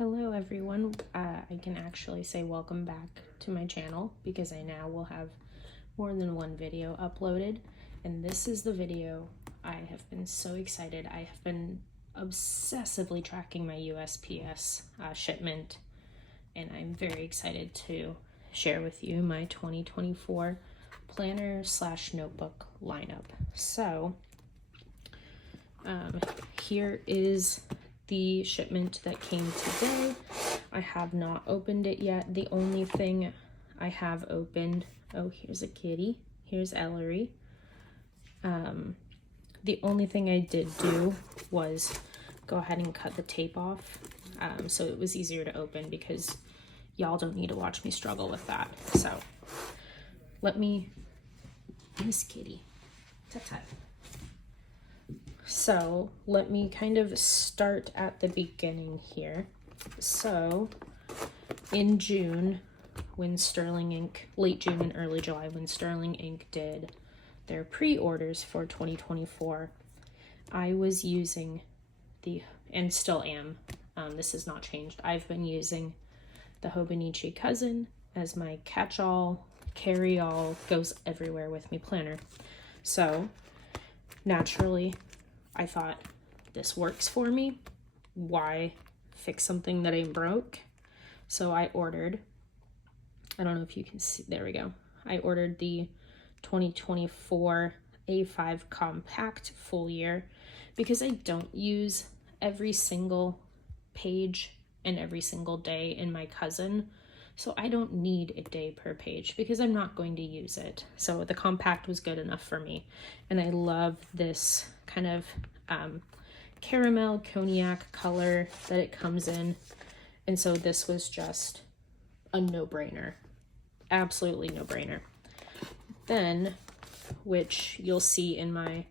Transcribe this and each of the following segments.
Hello everyone. I can actually say welcome back to my channel because I now will have more than one video uploaded, and this is the video. I have been so excited. I have been obsessively tracking my USPS shipment, and I'm very excited to share with you my 2024 planner / notebook lineup. So here is the shipment that came today. I have not opened it yet. The only thing I have opened, oh, here's a kitty. Here's Ellery. The only thing I did do was go ahead and cut the tape off, so it was easier to open because y'all don't need to watch me struggle with that. So let me, Miss Kitty, tut-tut. So let me kind of start at the beginning here. So in June, when Stering Ink, late June and early July, when Stering Ink did their pre-orders for 2024, I was using and still am, this has not changed, I've been using the Hobonichi Cousin as my catch-all, carry-all, goes everywhere with me planner. So naturally, I thought, this works for me. Why fix something that ain't broke? So I ordered, I don't know if you can see, there we go. I ordered the 2024 A5 Compact full year because I don't use every single page and every single day in my Cousin. So I don't need a day per page because I'm not going to use it. So the compact was good enough for me. And I love this kind of caramel cognac color that it comes in. And so this was just a no-brainer. Absolutely no-brainer. Then, which you'll see in my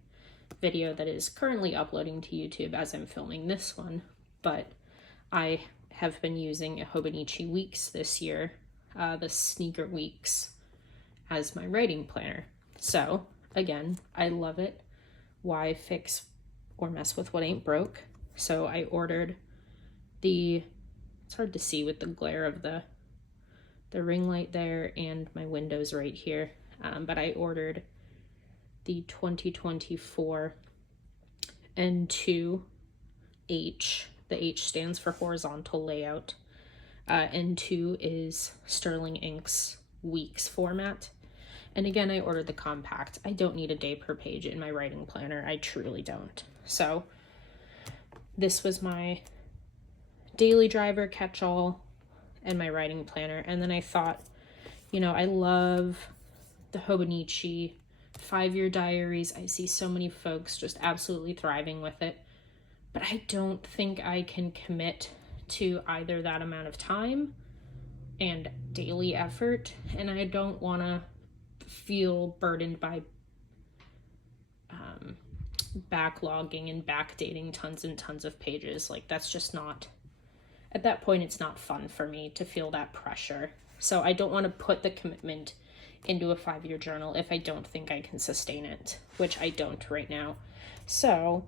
video that is currently uploading to YouTube as I'm filming this one, but I have been using a Hobonichi Weeks this year, the Sneaker Weeks, as my writing planner. So again, I love it. Why fix or mess with what ain't broke? So I ordered it's hard to see with the glare of the ring light there and my windows right here, but I ordered the 2024 N2H. The H stands for horizontal layout. N2 is Stering Ink's weeks format. And again, I ordered the compact. I don't need a day per page in my writing planner. I truly don't. So this was my daily driver, catch-all, and my writing planner. And then I thought, you know, I love the Hobonichi 5-year diaries. I see so many folks just absolutely thriving with it. But I don't think I can commit to either that amount of time and daily effort, and I don't want to feel burdened by backlogging and backdating tons and tons of pages. Like, that's just not, at that point, it's not fun for me to feel that pressure. So I don't want to put the commitment into a 5-year journal if I don't think I can sustain it, which I don't right now. So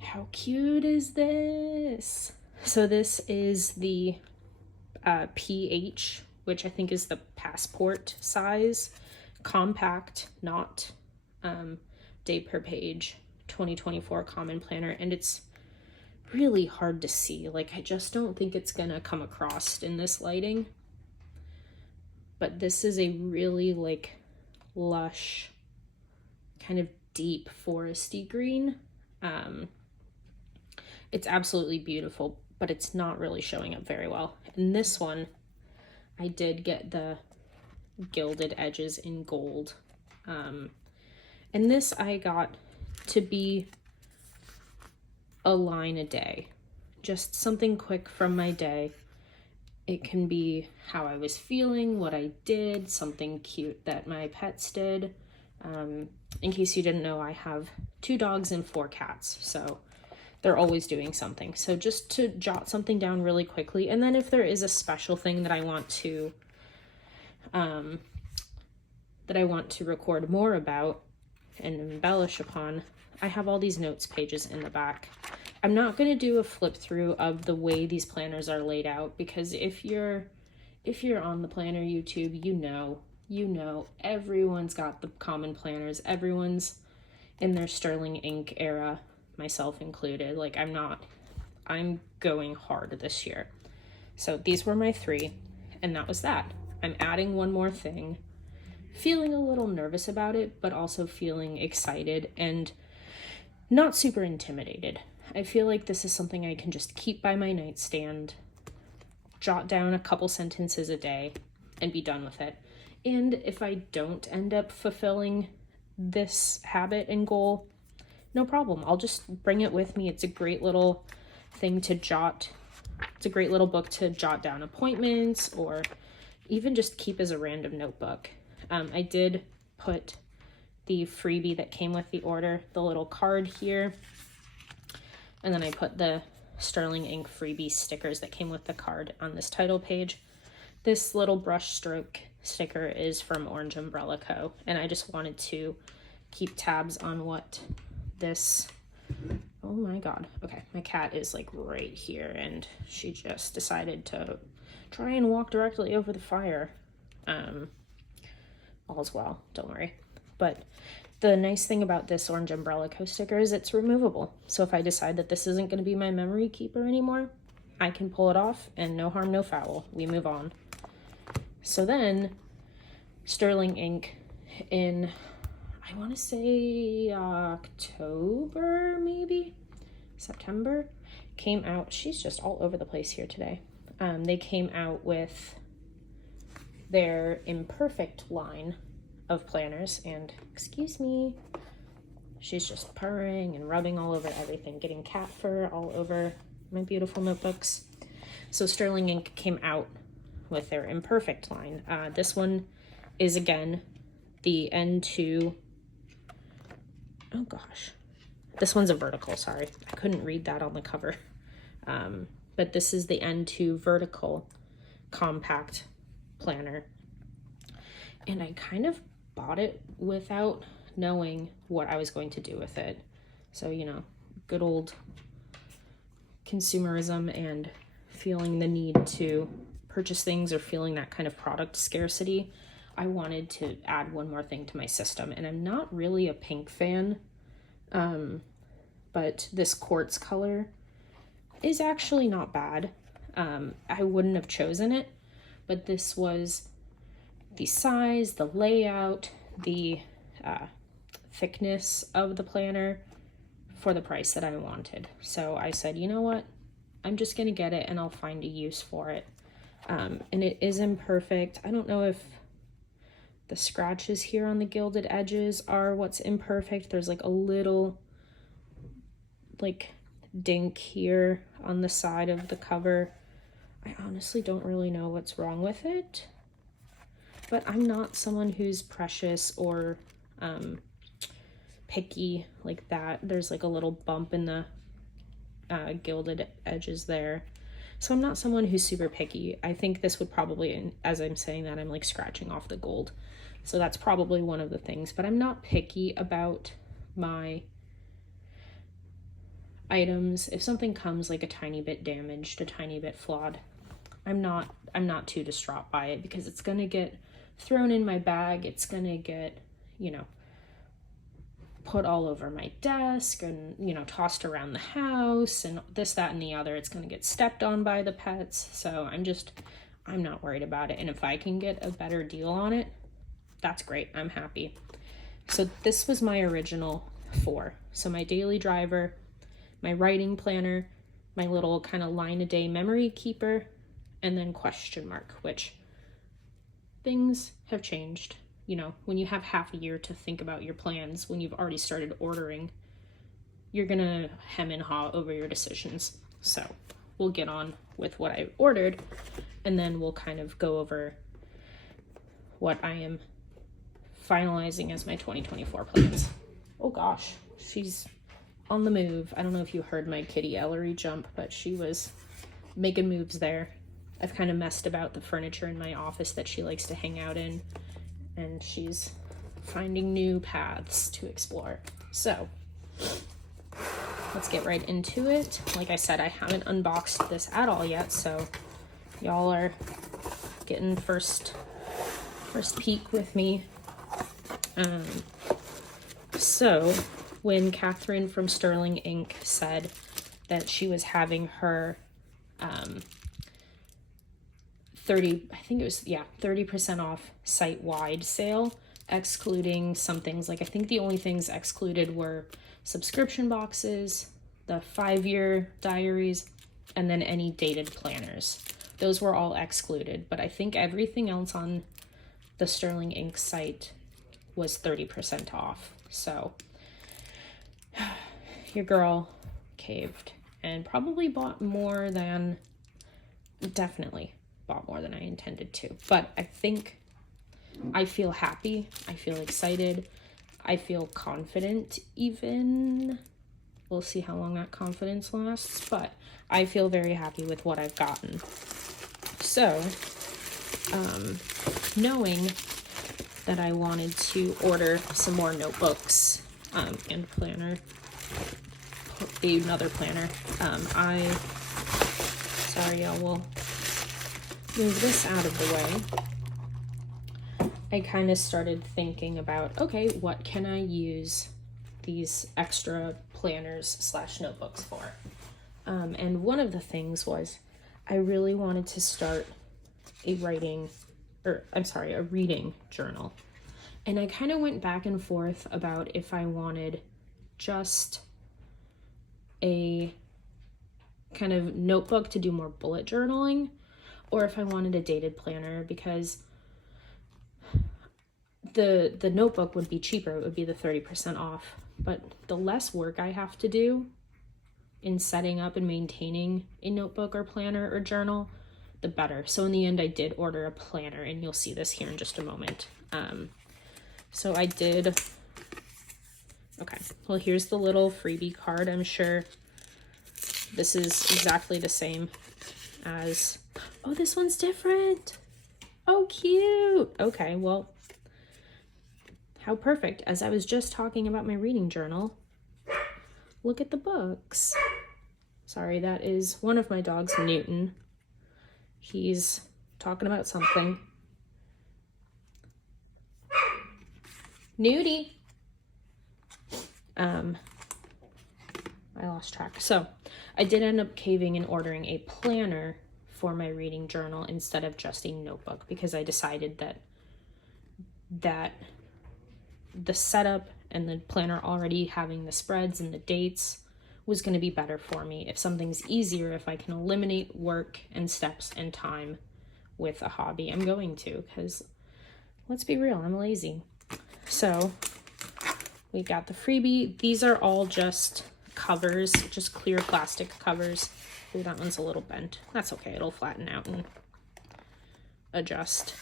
how cute is this? So this is the PH, which I think is the passport size, compact, not day per page, 2024 common planner. And it's really hard to see. Like, I just don't think it's gonna come across in this lighting. But this is a really like lush, kind of deep foresty green. It's absolutely beautiful, but it's not really showing up very well. In this one, I did get the gilded edges in gold. And this I got to be a line a day, just something quick from my day. It can be how I was feeling, what I did, something cute that my pets did. In case you didn't know, I have 2 dogs and 4 cats, so they're always doing something. So just to jot something down really quickly. And then if there is a special thing that I want to record more about and embellish upon, I have all these notes pages in the back. I'm not going to do a flip through of the way these planners are laid out, because if you're on the planner YouTube, you know everyone's got the common planners. Everyone's in their Sterling Ink era, myself included. Like, I'm going hard this year. So these were my 3, and that was that. I'm adding one more thing, feeling a little nervous about it, but also feeling excited and not super intimidated. I feel like this is something I can just keep by my nightstand, jot down a couple sentences a day, and be done with it. And if I don't end up fulfilling this habit and goal, no problem. I'll just bring it with me. It's a great little thing to jot. It's a great little book to jot down appointments, or even just keep as a random notebook. I did put the freebie that came with the order, the little card here, and then I put the Sterling Ink freebie stickers that came with the card on this title page. This little brush stroke sticker is from Orange Umbrella Co. And I just wanted to keep tabs on what this, oh my God. Okay, my cat is like right here and she just decided to try and walk directly over the fire. All's well, don't worry. But the nice thing about this Orange Umbrella Co. sticker is it's removable. So if I decide that this isn't going to be my memory keeper anymore, I can pull it off and no harm, no foul. We move on. So then Sterling Ink in, I want to say October, maybe September, came out. She's just all over the place here today. They came out with their Imperfect line of planners, and excuse me, she's just purring and rubbing all over everything, getting cat fur all over my beautiful notebooks. So Sterling Ink came out with their Imperfect line. This one is again the N2, oh gosh, this one's a vertical, sorry, I couldn't read that on the cover. But this is the N2 vertical compact planner, and I kind of bought it without knowing what I was going to do with it. So, you know, good old consumerism and feeling the need to purchase things or feeling that kind of product scarcity. I wanted to add one more thing to my system, and I'm not really a pink fan, but this quartz color is actually not bad. I wouldn't have chosen it, but this was the size, the layout, the thickness of the planner for the price that I wanted. So I said, you know what? I'm just gonna get it and I'll find a use for it. And it is imperfect. I don't know if the scratches here on the gilded edges are what's imperfect. There's like a little like dink here on the side of the cover. I honestly don't really know what's wrong with it, but I'm not someone who's precious or picky like that. There's like a little bump in the gilded edges there. So I'm not someone who's super picky. I think this would probably, as I'm saying that, I'm like scratching off the gold. So that's probably one of the things, but I'm not picky about my items. If something comes like a tiny bit damaged, a tiny bit flawed, I'm not too distraught by it, because it's gonna get thrown in my bag. It's gonna get, you know, put all over my desk and, you know, tossed around the house and this, that, and the other. It's gonna get stepped on by the pets. So I'm not worried about it. And if I can get a better deal on it, that's great. I'm happy. So this was my original 4. So my daily driver, my writing planner, my little kind of line a day memory keeper, and then question mark, which things have changed. You know, when you have half a year to think about your plans, when you've already started ordering, you're gonna hem and haw over your decisions. So we'll get on with what I ordered, and then we'll kind of go over what I am finalizing as my 2024 plans. Oh gosh, she's on the move. I don't know if you heard my kitty Ellery jump, but she was making moves there. I've kind of messed about the furniture in my office that she likes to hang out in, and she's finding new paths to explore. So let's get right into it. Like I said, I haven't unboxed this at all yet, so y'all are getting first peek with me. So when Catherine from Sterling Ink said that she was having her 30% off site-wide sale, excluding some things, like I think the only things excluded were subscription boxes, the 5-year diaries, and then any dated planners. Those were all excluded, but I think everything else on the Sterling Ink site was 30% off. So your girl caved and probably bought more than, definitely bought more than I intended to. But I think I feel happy, I feel excited, I feel confident even. We'll see how long that confidence lasts, but I feel very happy with what I've gotten. So, knowing that I wanted to order some more notebooks and another planner, sorry y'all, we'll move this out of the way. I kind of started thinking about, okay, what can I use these extra planners / notebooks for? And one of the things was I really wanted to start a reading journal. And I kind of went back and forth about if I wanted just a kind of notebook to do more bullet journaling, or if I wanted a dated planner, because the notebook would be cheaper. It would be the 30% off, but the less work I have to do in setting up and maintaining a notebook or planner or journal, the better. So in the end, I did order a planner, and you'll see this here in just a moment. So I did, okay, well, here's the little freebie card. I'm sure this is exactly the same as, oh, this one's different. Oh, cute. Okay, well, how perfect. As I was just talking about my reading journal, look at the books. Sorry, that is one of my dogs, Newton. He's talking about something. Nudie. I lost track. So I did end up caving and ordering a planner for my reading journal instead of just a notebook, because I decided that the setup and the planner already having the spreads and the dates was going to be better for me. If something's easier, if I can eliminate work and steps and time with a hobby, I'm going to, because let's be real, I'm lazy. So we got the freebie. These are all just covers, just clear plastic covers. Ooh, that one's a little bent. That's okay, it'll flatten out and adjust.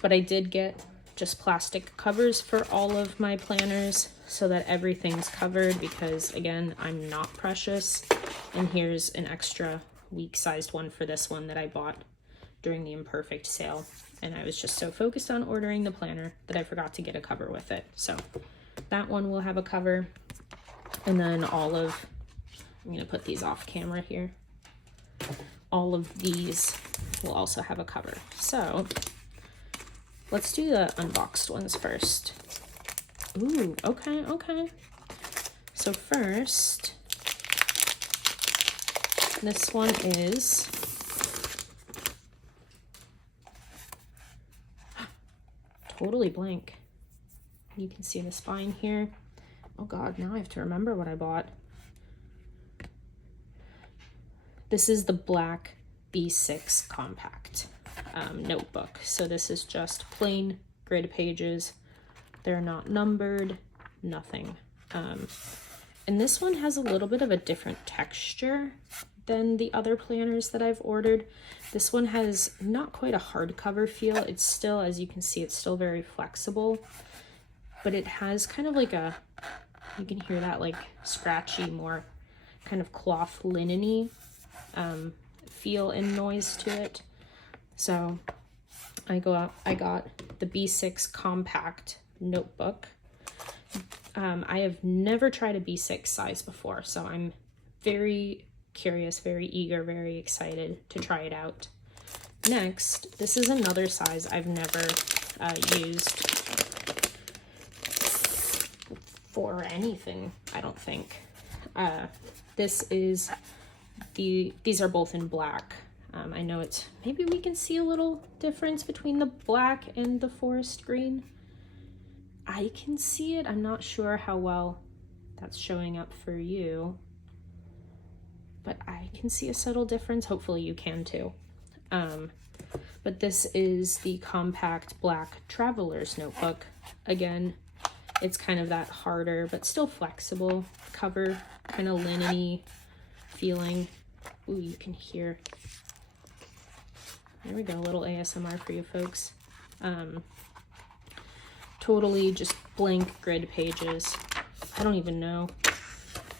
But I did get just plastic covers for all of my planners so that everything's covered, because again, I'm not precious. And here's an extra week-sized one for this one that I bought during the Imperfect sale. And I was just so focused on ordering the planner that I forgot to get a cover with it. So that one will have a cover. And then all of, I'm gonna put these off camera here. All of these will also have a cover. So let's do the unboxed ones first. Ooh, okay, okay. So first, this one is totally blank. You can see the spine here. Oh God, now I have to remember what I bought. This is the black B6 compact notebook. So this is just plain grid pages. They're not numbered, nothing. And this one has a little bit of a different texture than the other planners that I've ordered. This one has not quite a hardcover feel. It's still, as you can see, it's still very flexible, but it has kind of like a, you can hear that like scratchy, more kind of cloth linen-y feel and noise to it. So I got the B6 compact notebook, I have never tried a B6 size before, so I'm very curious, very eager, very excited to try it out. Next, this is another size I've never used for anything, I don't think. These are both in black. I know it's, maybe we can see a little difference between the black and the forest green. I can see it. I'm not sure how well that's showing up for you, but I can see a subtle difference. Hopefully you can too. But this is the compact black traveler's notebook. Again, it's kind of that harder but still flexible cover, kind of linen-y feeling. Ooh, you can hear. There we go, a little ASMR for you folks. Totally just blank grid pages. I don't even know.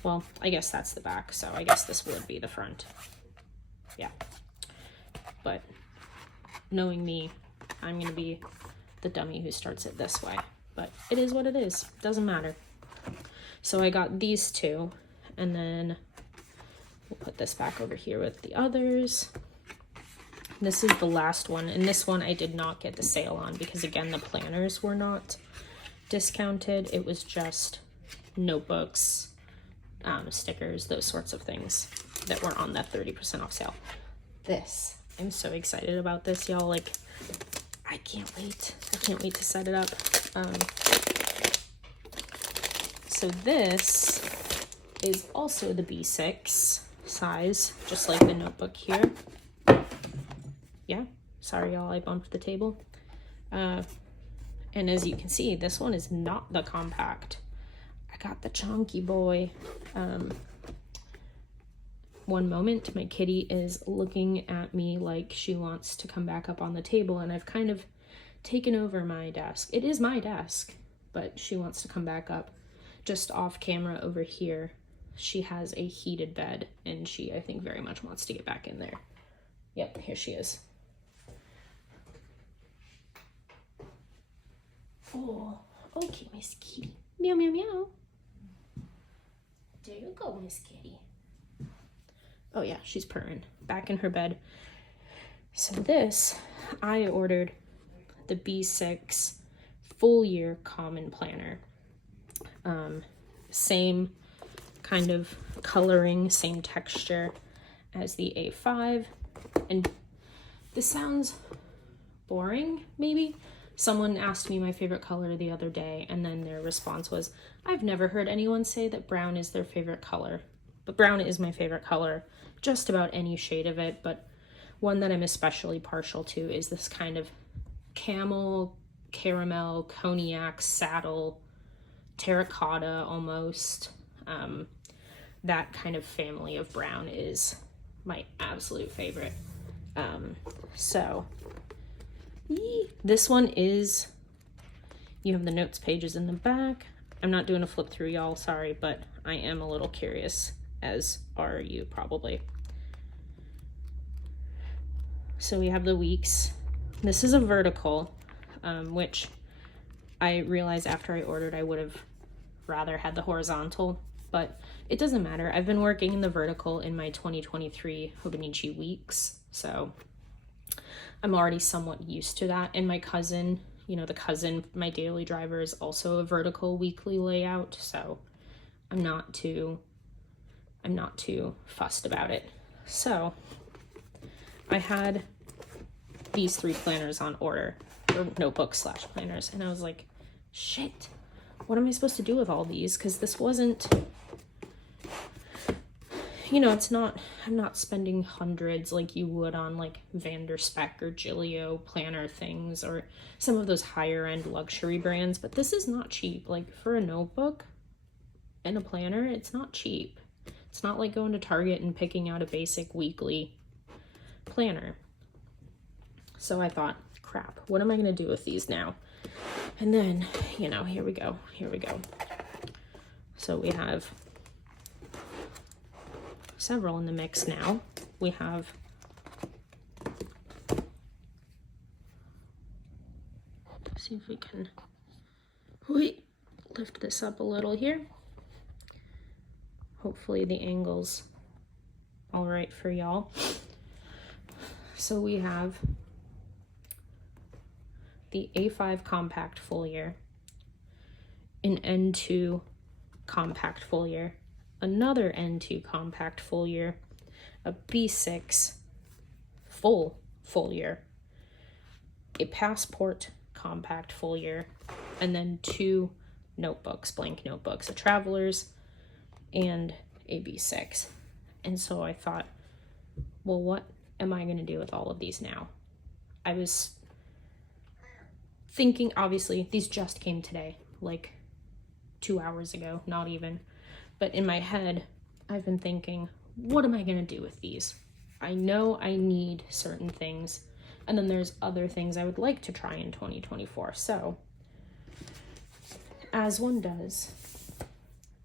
Well, I guess that's the back, so I guess this would be the front. Yeah. But knowing me, I'm gonna be the dummy who starts it this way. But it is what it is. Doesn't matter. So I got these two, and then we'll put this back over here with the others. This is the last one, and this one I did not get the sale on because, again, the planners were not discounted. It was just notebooks, stickers, those sorts of things that were on that 30% off sale. This, I'm so excited about this, y'all. Like, I can't wait. I can't wait to set it up. So this is also the B6 size, just like the notebook here. Yeah, sorry y'all, I bumped the table. And as you can see, this one is not the compact. I got the chunky boy. One moment, my kitty is looking at me like she wants to come back up on the table, and I've kind of taken over my desk. It is my desk, but she wants to come back up. Just off camera over here, she has a heated bed, and she, I think, very much wants to get back in there. Yep, here she is. Oh, okay, Miss Kitty. Meow, meow, meow. There you go, Miss Kitty. Oh yeah, she's purring. Back in her bed. So this, I ordered the B6 full year common planner. Same kind of coloring, same texture as the A5. And this sounds boring, maybe. Someone asked me my favorite color the other day, and then their response was, I've never heard anyone say that brown is their favorite color. But brown is my favorite color, just about any shade of it, but one that I'm especially partial to is this kind of camel, caramel, cognac, saddle, terracotta almost. That kind of family of brown is my absolute favorite. So this one is, you have the notes pages in the back. I'm not doing a flip through, y'all, sorry, but I am a little curious, as are you probably. So we have the weeks. This is a vertical, which I realized after I ordered I would have rather had the horizontal, but it doesn't matter. I've been working in the vertical in my 2023 Hobonichi weeks, so I'm already somewhat used to that. And my cousin, you know, my daily driver, is also a vertical weekly layout, so I'm not too fussed about it. So I had these 3 planners on order, or notebooks / planners, and I was like, shit, what am I supposed to do with all these? Because this wasn't, you know, I'm not spending hundreds like you would on like Vanderspeck or Gillio planner things or some of those higher end luxury brands, but this is not cheap. Like, for a notebook and a planner, it's not cheap. It's not like going to Target and picking out a basic weekly planner. So I thought, crap, what am I going to do with these now? And then, you know, here we go. So we have several in the mix now. We have see if we can, wait, lift this up a little here. Hopefully the angle's all right for y'all. So we have the A5 compact folio, an N2 compact folio, another N2 compact folio, a B6 full folio, a passport compact folio, and then 2 notebooks, blank notebooks, a traveler's and a B6. And so I thought, well, what am I going to do with all of these now? I was thinking, obviously, these just came today, like 2 hours ago, not even. But in my head, I've been thinking, what am I going to do with these? I know I need certain things, and then there's other things I would like to try in 2024. So, as one does,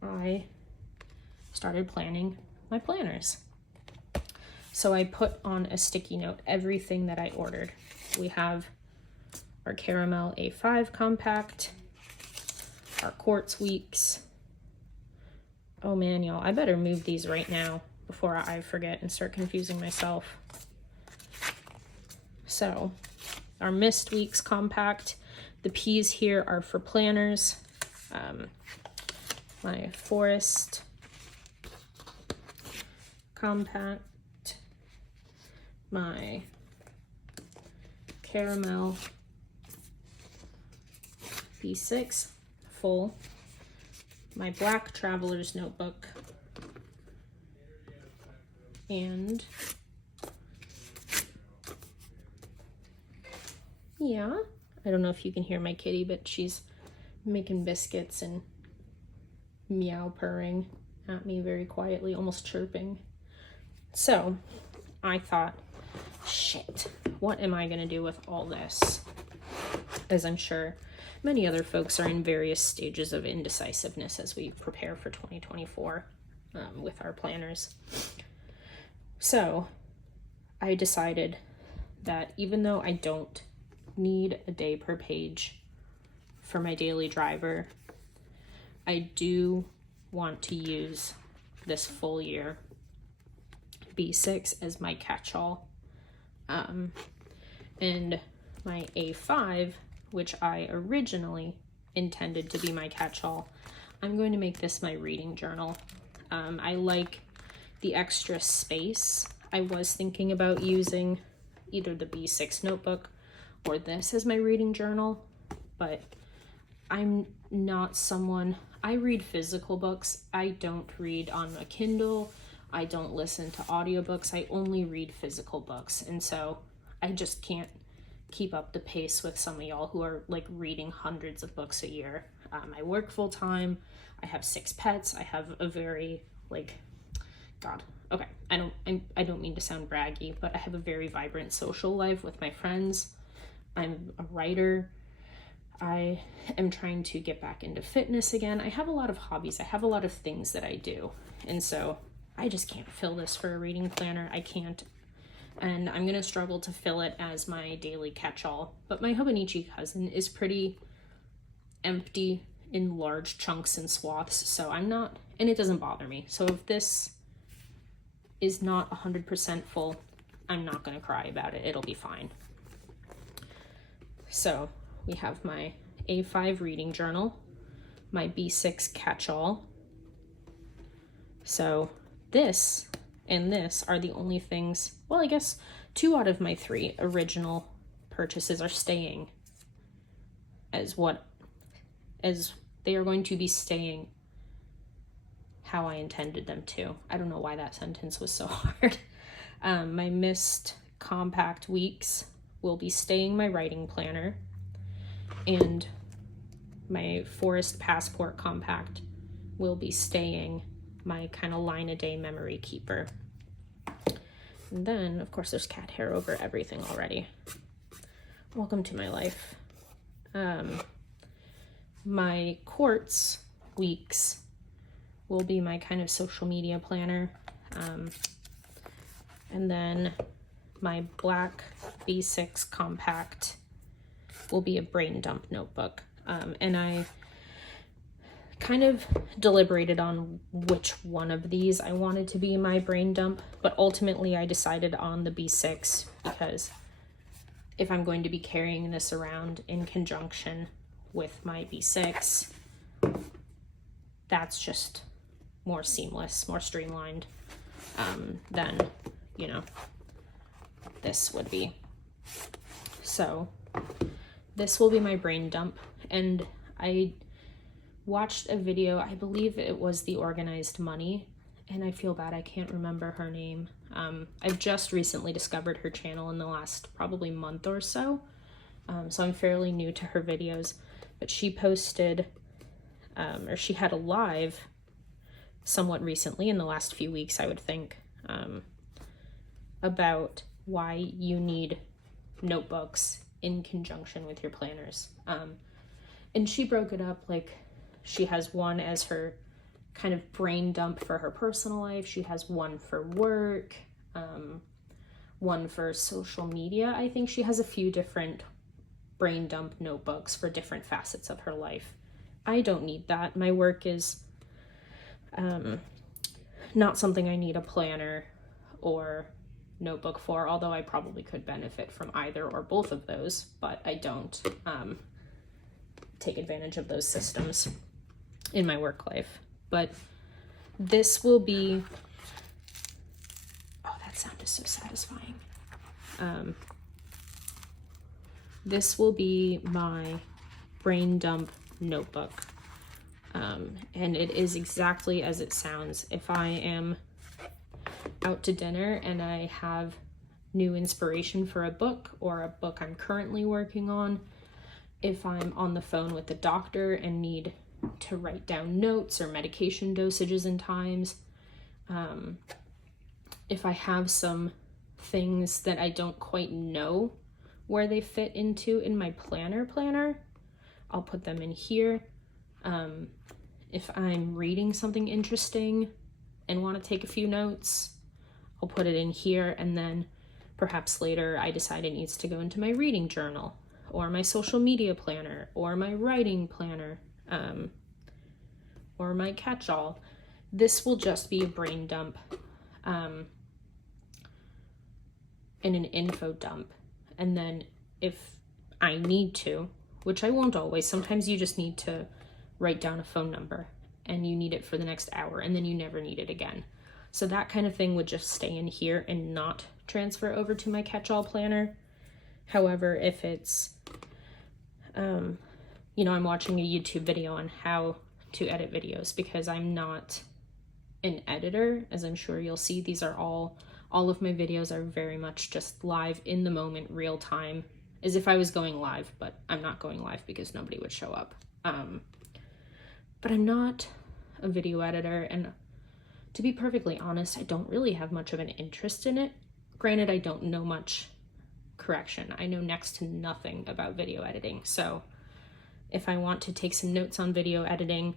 I started planning my planners. So I put on a sticky note everything that I ordered. We have our Caramel A5 compact, our Quartz Weeks. Oh man, y'all, I better move these right now before I forget and start confusing myself. So, our Mist Weeks compact. The P's here are for planners. My Forest compact, my Caramel B6 full, my black Traveler's Notebook, and yeah, I don't know if you can hear my kitty, but she's making biscuits and meow purring at me very quietly, almost chirping. So I thought, shit, what am I gonna do with all this? As I'm sure many other folks are in various stages of indecisiveness as we prepare for 2024 with our planners. So I decided that even though I don't need a day per page for my daily driver, I do want to use this full year B6 as my catch-all. And my A5, which I originally intended to be my catch-all, I'm going to make this my reading journal. I like the extra space. I was thinking about using either the B6 notebook or this as my reading journal, but I'm not someone, I read physical books. I don't read on a Kindle. I don't listen to audiobooks. I only read physical books. And so I just can't keep up the pace with some of y'all who are like reading hundreds of books a year. I work full time. I have 6 pets. I have a very God, okay. I don't mean to sound braggy, but I have a very vibrant social life with my friends. I'm a writer. I am trying to get back into fitness again. I have a lot of hobbies. I have a lot of things that I do. And so I just can't fill this for a reading planner. I can't. And I'm going to struggle to fill it as my daily catch-all. But my Hobonichi cousin is pretty empty in large chunks and swaths. So I'm not, and it doesn't bother me. So if this is not 100% full, I'm not going to cry about it. It'll be fine. So we have my A5 reading journal, my B6 catch-all. So this and this are the only things, well, I guess 2 out of my 3 original purchases are staying as they are going to be staying how I intended them to. I don't know why that sentence was so hard. My Mist Compact Weeks will be staying my writing planner, and my Forest Passport Compact will be staying my kind of line a day memory keeper. And then, of course, there's cat hair over everything already. Welcome to my life. My Quartz Weeks will be my kind of social media planner. And then my black B6 compact will be a brain dump notebook. And I kind of deliberated on which one of these I wanted to be my brain dump, but ultimately I decided on the B6 because if I'm going to be carrying this around in conjunction with my B6, that's just more seamless, more streamlined than, you know, this would be. So this will be my brain dump. And I watched a video, I believe it was The Organized Money, and I feel bad I can't remember her name. I've just recently discovered her channel in the last probably month or so, so I'm fairly new to her videos, but she posted, or she had a live somewhat recently in the last few weeks, I would think, about why you need notebooks in conjunction with your planners. And she broke it up like she has one as her kind of brain dump for her personal life. She has one for work, one for social media. I think she has a few different brain dump notebooks for different facets of her life. I don't need that. My work is not something I need a planner or notebook for, although I probably could benefit from either or both of those, but I don't take advantage of those systems in my work life. But this will be, oh, that sound is so satisfying. This will be my brain dump notebook. And it is exactly as it sounds. If I am out to dinner and I have new inspiration for a book or a book I'm currently working on, if I'm on the phone with the doctor and need to write down notes or medication dosages and times, if I have some things that I don't quite know where they fit into in my planner, I'll put them in here. If I'm reading something interesting and want to take a few notes, I'll put it in here, and then perhaps later I decide it needs to go into my reading journal or my social media planner or my writing planner, or my catch-all. This will just be a brain dump and an info dump. And then if I need to, which I won't always, sometimes you just need to write down a phone number and you need it for the next hour and then you never need it again. So that kind of thing would just stay in here and not transfer over to my catch-all planner. However, if it's, you know, I'm watching a YouTube video on how to edit videos, because I'm not an editor, as I'm sure you'll see, these are all of my videos are very much just live in the moment, real time, as if I was going live, but I'm not going live because nobody would show up. But I'm not a video editor, and to be perfectly honest, I don't really have much of an interest in it. Granted, I don't know much, correction, I know next to nothing about video editing, so if I want to take some notes on video editing,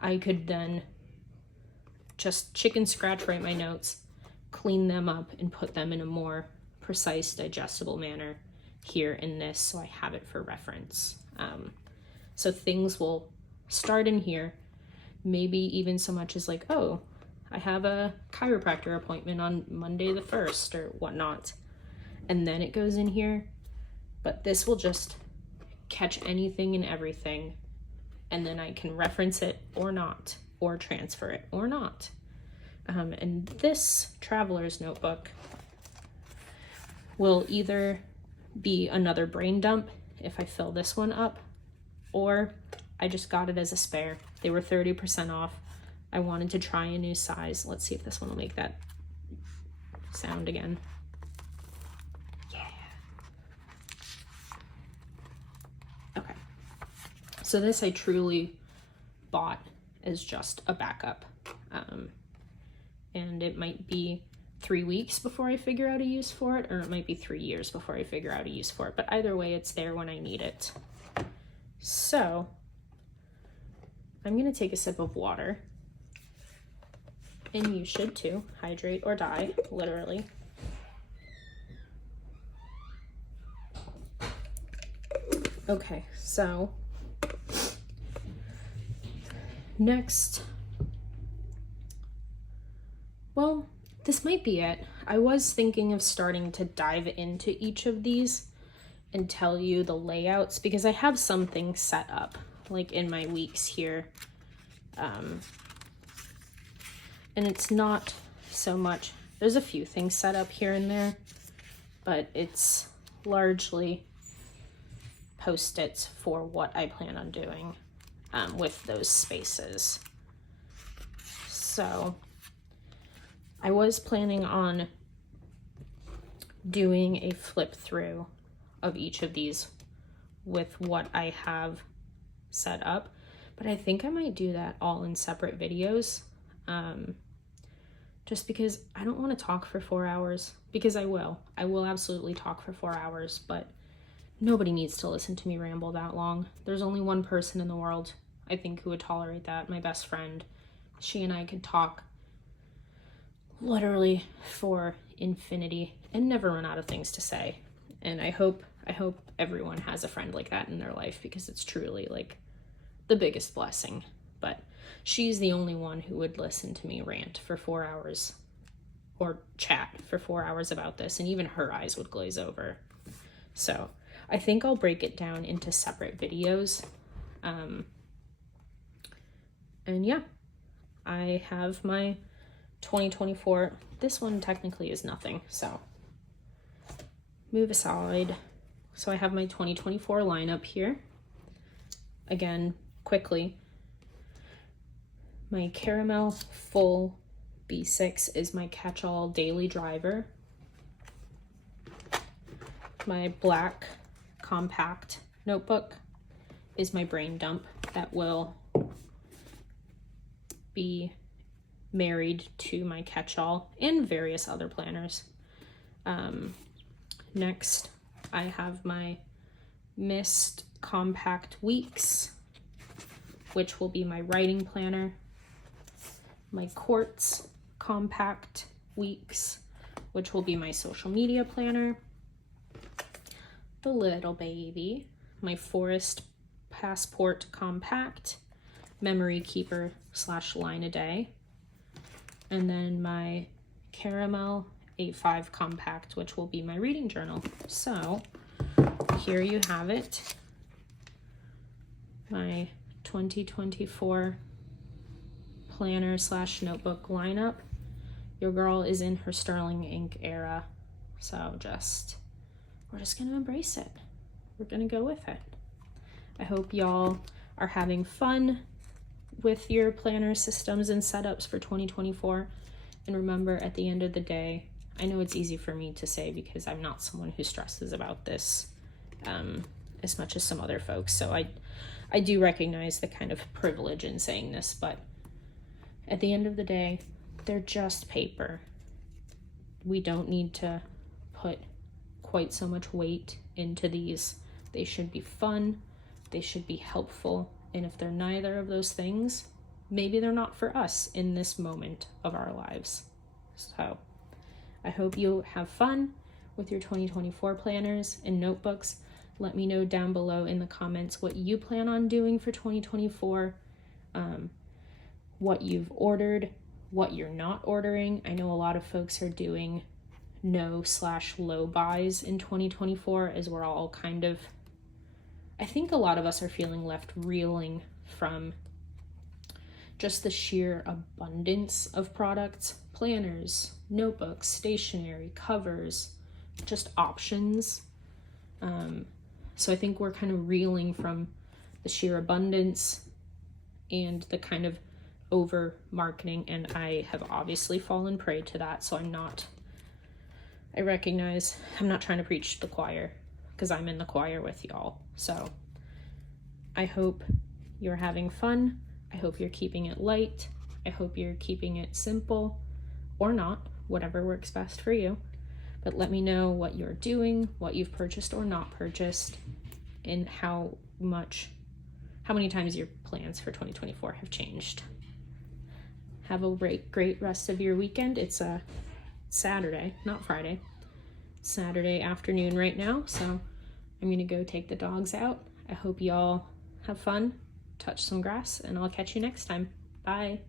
I could then just chicken scratch write my notes, clean them up, and put them in a more precise, digestible manner here in this, so I have it for reference. So things will start in here, maybe even so much as like, oh, I have a chiropractor appointment on Monday the 1st or whatnot, and then it goes in here. But this will just catch anything and everything, and then I can reference it or not, or transfer it or not. And this traveler's notebook will either be another brain dump if I fill this one up, or I just got it as a spare. They were 30% off. I wanted to try a new size. Let's see if this one will make that sound again. Yeah. Okay. So this I truly bought as just a backup. And it might be 3 weeks before I figure out a use for it, or it might be 3 years before I figure out a use for it. But either way, it's there when I need it. So I'm gonna take a sip of water, and you should too. Hydrate or die, literally. Okay, so Next, well, this might be it. I was thinking of starting to dive into each of these and tell you the layouts, because I have some things set up, like in my weeks here. And it's not so much, there's a few things set up here and there, but it's largely post-its for what I plan on doing with those spaces. So I was planning on doing a flip through of each of these with what I have set up, but I think I might do that all in separate videos, just because I don't want to talk for 4 hours, because I will absolutely talk for 4 hours, but nobody needs to listen to me ramble that long. There's only one person in the world, I think, who would tolerate that, my best friend. She and I could talk literally for infinity and never run out of things to say. And I hope everyone has a friend like that in their life, because it's truly like the biggest blessing. But she's the only one who would listen to me rant for 4 hours or chat for 4 hours about this, and even her eyes would glaze over. So I think I'll break it down into separate videos. And yeah, I have my 2024. This one technically is nothing, so move aside. So I have my 2024 lineup here. Again, quickly, my caramel full B6 is my catch-all daily driver. My black compact notebook is my brain dump that will be married to my catch-all and various other planners. Next, I have my Mist Compact Weeks, which will be my writing planner. My Quartz Compact Weeks, which will be my social media planner. The little baby, my Forest Passport Compact, Memory Keeper / line a day. And then my Caramel 8.5 Compact, which will be my reading journal. So here you have it, my 2024 planner / notebook lineup. Your girl is in her Sterling Ink era, so we're just gonna embrace it. We're gonna go with it. I hope y'all are having fun with your planner systems and setups for 2024. And remember, at the end of the day, I know it's easy for me to say because I'm not someone who stresses about this as much as some other folks. So I do recognize the kind of privilege in saying this, but at the end of the day, they're just paper. We don't need to put quite so much weight into these. They should be fun, they should be helpful, and if they're neither of those things, maybe they're not for us in this moment of our lives. So I hope you have fun with your 2024 planners and notebooks. Let me know down below in the comments what you plan on doing for 2024, what you've ordered, what you're not ordering. I know a lot of folks are doing no/low buys in 2024, as we're all kind of, I think a lot of us are feeling left reeling from just the sheer abundance of products, planners, notebooks, stationery, covers, just options. So I think we're kind of reeling from the sheer abundance and the kind of over marketing, and I have obviously fallen prey to that. So I recognize I'm not trying to preach to the choir, because I'm in the choir with y'all. So I hope you're having fun. I hope you're keeping it light. I hope you're keeping it simple, or not, whatever works best for you. But let me know what you're doing, what you've purchased or not purchased, and how many times your plans for 2024 have changed. Have a great rest of your weekend. It's a Saturday, not Friday. Saturday afternoon right now, so I'm gonna go take the dogs out. I hope y'all have fun touch some grass, and I'll catch you next time. Bye.